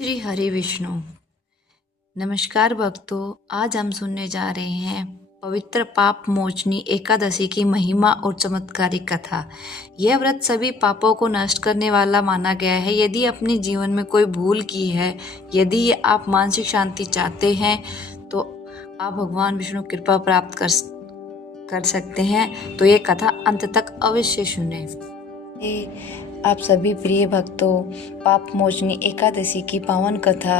श्री हरि विष्णु। नमस्कार भक्तों, आज हम सुनने जा रहे हैं पवित्र पाप मोचनी एकादशी की महिमा और चमत्कारिक कथा। यह व्रत सभी पापों को नष्ट करने वाला माना गया है। यदि अपने जीवन में कोई भूल की है, यदि आप मानसिक शांति चाहते हैं तो आप भगवान विष्णु कृपा प्राप्त कर सकते हैं। तो ये कथा अंत तक अवश्य सुने। आप सभी प्रिय भक्तों, पाप मोचनी एकादशी की पावन कथा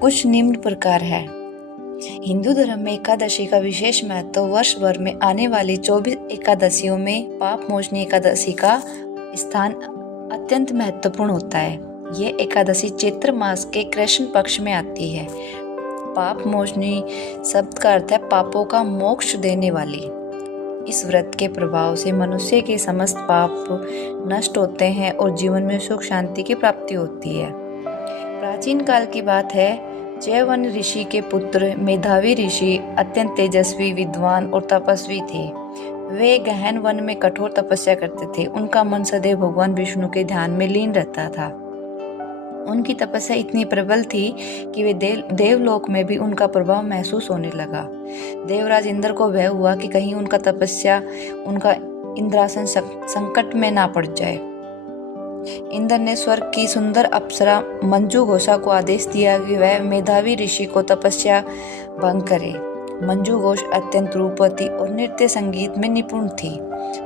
कुछ निम्न प्रकार है। हिंदू धर्म में एकादशी का विशेष महत्व वर्ष भर में आने वाली 24 एकादशियों में पाप मोचनी एकादशी का स्थान अत्यंत महत्वपूर्ण होता है। ये एकादशी चैत्र मास के कृष्ण पक्ष में आती है। पाप मोचनी शब्द का अर्थ है पापों का मोक्ष देने वाली। इस व्रत के प्रभाव से मनुष्य के समस्त पाप नष्ट होते हैं और जीवन में सुख शांति की प्राप्ति होती है। प्राचीन काल की बात है, च्यवन ऋषि के पुत्र मेधावी ऋषि अत्यंत तेजस्वी, विद्वान और तपस्वी थे। वे गहन वन में कठोर तपस्या करते थे। उनका मन सदैव भगवान विष्णु के ध्यान में लीन रहता था। उनकी तपस्या इतनी प्रबल थी कि वे देवलोक में भी उनका प्रभाव महसूस होने लगा। देवराज इंद्र को भय हुआ कि कहीं उनका तपस्या, उनका इंद्रासन संकट में ना पड़ जाए। इंद्र ने स्वर्ग की सुंदर अप्सरा मंजू घोषा को आदेश दिया कि वह मेधावी ऋषि को तपस्या भंग करे। मंजू घोष अत्यंत रूपवती और नृत्य संगीत में निपुण थी।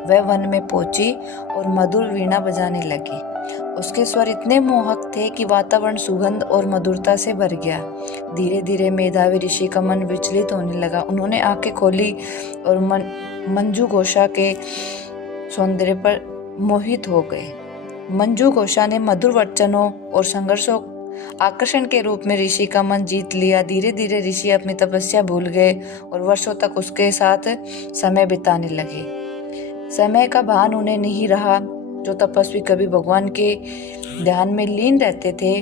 वह वन में पहुंची और मधुर वीणा बजाने लगी। उसके स्वर इतने मोहक थे कि वातावरण सुगंध और मधुरता से भर गया। धीरे धीरे मेधावी ऋषि का मन विचलित होने लगा। उन्होंने आंखें खोली और मंजू घोषा के सौंदर्य पर मोहित हो गए। मंजू घोषा ने मधुर वचनों और संघर्षों आकर्षण के रूप में ऋषि का मन जीत लिया। धीरे धीरे ऋषि अपनी तपस्या भूल गए और वर्षों तक उसके साथ समय बिताने लगे। समय का भान उन्हें नहीं रहा। जो तपस्वी कभी भगवान के ध्यान में लीन रहते थे,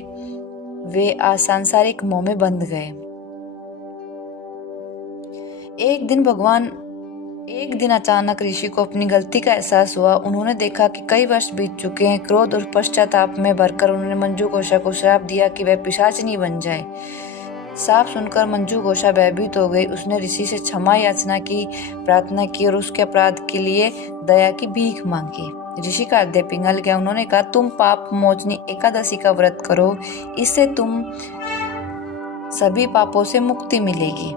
वे आज सांसारिक मोह में बंध गए। एक दिन अचानक ऋषि को अपनी गलती का एहसास हुआ। उन्होंने देखा कि कई वर्ष बीत चुके हैं। क्रोध और पश्चाताप में भरकर उन्होंने मंजू घोषा को श्राप दिया कि वह पिशाचिनी बन जाए। साफ सुनकर मंजू घोषा भयभीत हो गई। उसने ऋषि से क्षमा याचना की, प्रार्थना की और उसके अपराध के लिए दया की भीख मांगी। ऋषि का हृदय पिघल गया। उन्होंने कहा, तुम पाप मोचनी एकादशी का व्रत करो, इससे तुम सभी पापों से मुक्ति मिलेगी।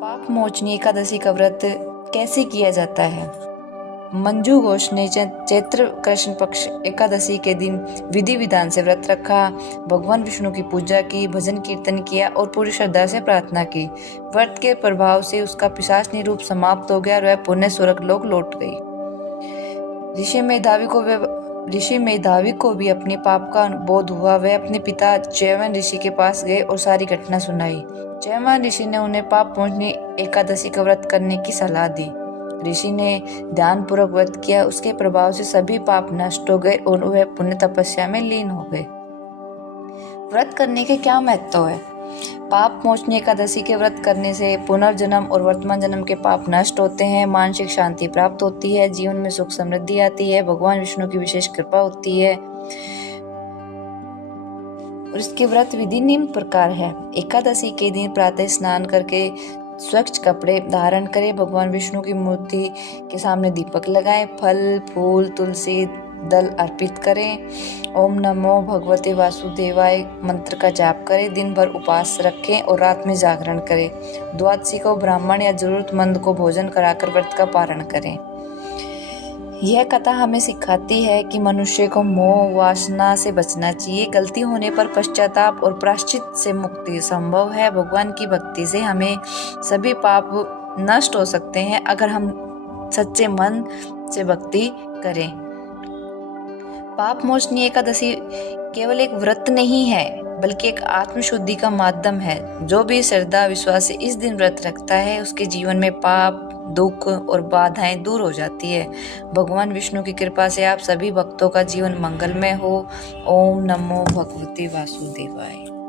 पाप मोचनी एकादशी का व्रत कैसे किया जाता है? मंजू घोष ने चैत्र कृष्ण पक्ष एकादशी के दिन विधि विधान से व्रत रखा, भगवान विष्णु की पूजा की, भजन कीर्तन किया और पूरी श्रद्धा से प्रार्थना की। व्रत के प्रभाव से उसका पिशाचिनी रूप समाप्त हो गया और वह पुण्य स्वर्ग लोक लौट गई। ऋषि मेधावी को भी अपने पाप का बोध हुआ। वह अपने पिता च्यवन ऋषि के पास गए और सारी घटना सुनाई। च्यवन ऋषि ने उन्हें पाप मोचनी एकादशी का व्रत करने की सलाह दी। ऋषि ने ध्यान पूर्वक व्रत किया। उसके प्रभाव से सभी पाप नष्ट हो गए और वह पुण्य तपस्या में लीन हो गए। व्रत करने के क्या महत्व है? पाप मोचनी एकादशी के व्रत करने से पुनर्जन्म और वर्तमान जन्म के पाप नष्ट होते हैं, मानसिक शांति प्राप्त होती है, जीवन में सुख समृद्धि आती है, भगवान विष्णु की विशेष कृपा होती है। और इसकी व्रत विधि निम्न प्रकार है। एकादशी के दिन प्रातः स्नान करके स्वच्छ कपड़े धारण करें, भगवान विष्णु की मूर्ति के सामने दीपक लगाएं, फल फूल तुलसी दल अर्पित करें, ओम नमो भगवते वासुदेवाय मंत्र का जाप करें, दिन भर उपवास रखें और रात में जागरण करें। द्वादशी को ब्राह्मण या जरूरतमंद को भोजन कराकर व्रत का पारण करें। यह कथा हमें सिखाती है कि मनुष्य को मोह वासना से बचना चाहिए। गलती होने पर पश्चाताप और प्रायश्चित से मुक्ति संभव है। भगवान की भक्ति से हमें सभी पाप नष्ट हो सकते हैं अगर हम सच्चे मन से भक्ति करें। पाप मोचनी एकादशी केवल एक व्रत नहीं है, बल्कि एक आत्मशुद्धि का माध्यम है। जो भी श्रद्धा विश्वास से इस दिन व्रत रखता है, उसके जीवन में पाप दुख और बाधाएं दूर हो जाती है। भगवान विष्णु की कृपा से आप सभी भक्तों का जीवन मंगलमय हो। ओम नमो भगवते वासुदेवाय।